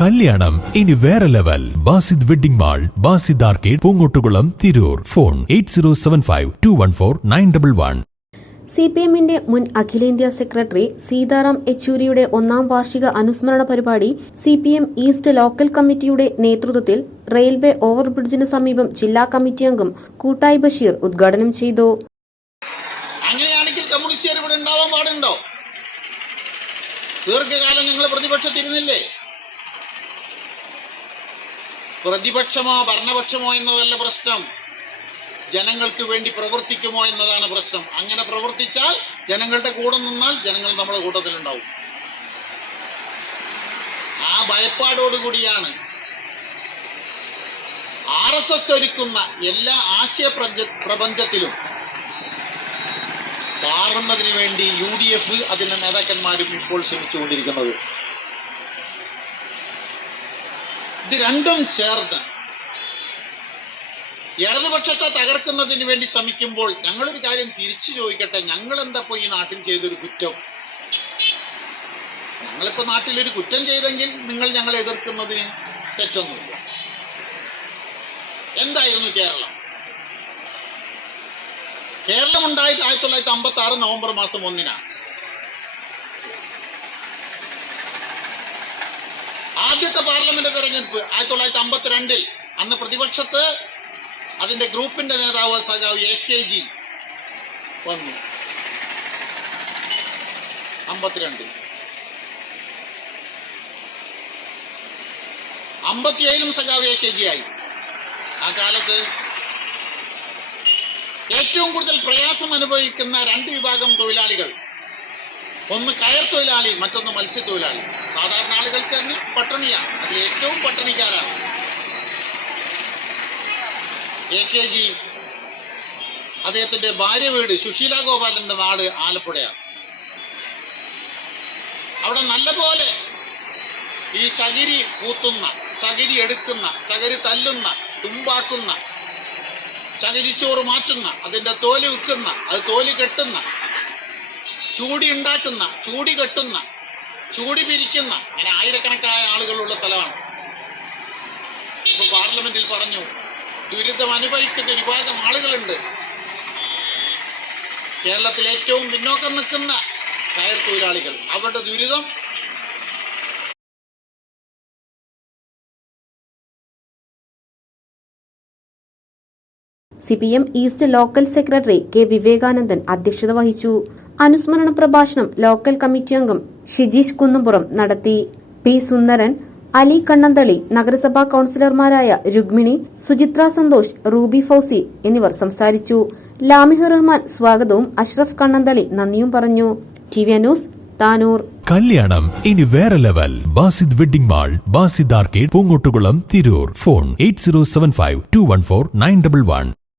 കല്യാണം. ഇനി വേറെ level. Basid wedding mall Basid arcade Poongottukulam Tirur. Phone eight zero seven five two one four nine double one. C P എമ്മിന്റെ മുൻ അഖിലേന്ത്യാ secretary Sitaram യെച്ചൂരിയുടെ ഒന്നാം വാർഷിക അനുസ്മരണ പരിപാടി C P M east local കമ്മിറ്റിയുടെ നേതൃത്വത്തിൽ റെയിൽവേ ഓവർബ്രിഡ്ജിന് സമീപം ജില്ലാ കമ്മിറ്റി അംഗം കൂട്ടായി ബഷീർ ഉദ്ഘാടനം ചെയ്തു. അങ്ങനെയാണെങ്കിൽ കമ്മ്യൂണിസ്റ്റുകാർ ഇവിടെ ഉണ്ടാവാൻ പാടുണ്ടോ? ദീർഘകാലം ഞങ്ങൾ പ്രതിപക്ഷത്തിരുന്നില്ലേ? പ്രതിപക്ഷമോ ഭരണപക്ഷമോ എന്നതല്ല പ്രശ്നം. ജനങ്ങൾക്ക് വേണ്ടി പ്രവർത്തിക്കുമോ എന്നതാണ് പ്രശ്നം. അങ്ങനെ പ്രവർത്തിച്ചാൽ ജനങ്ങളുടെ കൂടെ നിന്നാൽ ജനങ്ങൾ നമ്മുടെ കൂട്ടത്തിലുണ്ടാവും. ആ ഭയപ്പാടോടുകൂടിയാണ് ആർ എസ് എസ് ഒരുക്കുന്ന എല്ലാ ആശയ പ്രപഞ്ച- പ്രപഞ്ചത്തിലും. മാറുന്നതിന് വേണ്ടി യു ഡി എഫ് അതിന്റെ നേതാക്കന്മാരും ഇപ്പോൾ ശ്രമിച്ചുകൊണ്ടിരിക്കുന്നത്. ഇത് രണ്ടും ചേർന്ന് ഇടതുപക്ഷത്തെ തകർക്കുന്നതിന് വേണ്ടി ശ്രമിക്കുമ്പോൾ ഞങ്ങളൊരു കാര്യം തിരിച്ചു ചോദിക്കട്ടെ? ഞങ്ങൾ എന്താ ഈ നാട്ടിൽ ചെയ്തൊരു കുറ്റം? ഞങ്ങളിപ്പോ നാട്ടിലൊരു കുറ്റം ചെയ്തെങ്കിൽ നിങ്ങൾ ഞങ്ങളെ എതിർക്കുന്നതിന് തെറ്റൊന്നുമില്ല. എന്തായിരുന്നു കേരളം? കേരളം ഉണ്ടായത് ആയിരത്തി തൊള്ളായിരത്തി അമ്പത്തി ആറ് നവംബർ മാസം ഒന്നിനാണ്. ആദ്യത്തെ പാർലമെന്റ് തെരഞ്ഞെടുപ്പ് ആയിരത്തി തൊള്ളായിരത്തി അമ്പത്തിരണ്ടിൽ അന്ന് പ്രതിപക്ഷത്ത് അതിന്റെ ഗ്രൂപ്പിന്റെ നേതാവ് സഖാവ് എ കെ ജി വന്നു. അമ്പത്തിരണ്ടിൽ. അമ്പത്തിയേഴിലും സഖാവ് എ കെ ജി ആയി. ആ കാലത്ത് ഏറ്റവും കൂടുതൽ പ്രയാസം അനുഭവിക്കുന്ന രണ്ട് വിഭാഗം തൊഴിലാളികൾ ഒന്ന് കയർ തൊഴിലാളി മറ്റൊന്ന് മത്സ്യത്തൊഴിലാളി സാധാരണ ആളുകൾക്ക് തന്നെ പട്ടണിയാണ്. അതിൽ ഏറ്റവും പട്ടണിക്കാരാണ്. എ കെ ജി അദ്ദേഹത്തിന്റെ ഭാര്യ വീട് സുശീല ഗോപാലന്റെ നാട് ആലപ്പുഴയാണ്. അവിടെ നല്ലപോലെ ഈ ചകിരി കൂത്തുന്ന ചകിരി എടുക്കുന്ന ചകിരി തല്ലുന്ന തുമ്പാക്കുന്ന ചകിരിച്ചോറ് മാറ്റുന്ന അതിന്റെ തോൽ വിൽക്കുന്ന അത് തോൽ കെട്ടുന്ന ചൂടി ഉണ്ടാക്കുന്ന ചൂടി കെട്ടുന്ന ചൂടി പിരിക്കുന്ന അങ്ങനെ ആയിരക്കണക്കായ ആളുകളുള്ള സ്ഥലമാണ്. ഇപ്പൊ പാർലമെന്റിൽ പറഞ്ഞു ദുരിതം അനുഭവിക്കുന്ന വിഭാഗം ആളുകളുണ്ട്. കേരളത്തിൽ ഏറ്റവും പിന്നോക്കം നിൽക്കുന്ന കയർ തൊഴിലാളികൾ അവരുടെ ദുരിതം C P M east local secretary K Vivekanandan അധ്യക്ഷത വഹിച്ചു. അനുസ്മരണ പ്രഭാഷണം ലോക്കൽ കമ്മിറ്റി അംഗം ഷിജീഷ് കുന്നുപുറം നടത്തി. പി സുന്ദരൻ അലി കണ്ണന്തളി നഗരസഭാ കൌൺസിലർമാരായ രുക്മിണി സുചിത്ര സന്തോഷ് റൂബി ഫൌസി എന്നിവർ സംസാരിച്ചു. ലാമിഹു റഹ്മാൻ സ്വാഗതവും അഷ്റഫ് കണ്ണന്തളി നന്ദിയും പറഞ്ഞു. T V news Tanur. കല്യാണം ഇനി വേറെ level. Basid wedding mall Basid arcade Poongottukulam Tirur. Phone eight zero seven five two one four nine double one.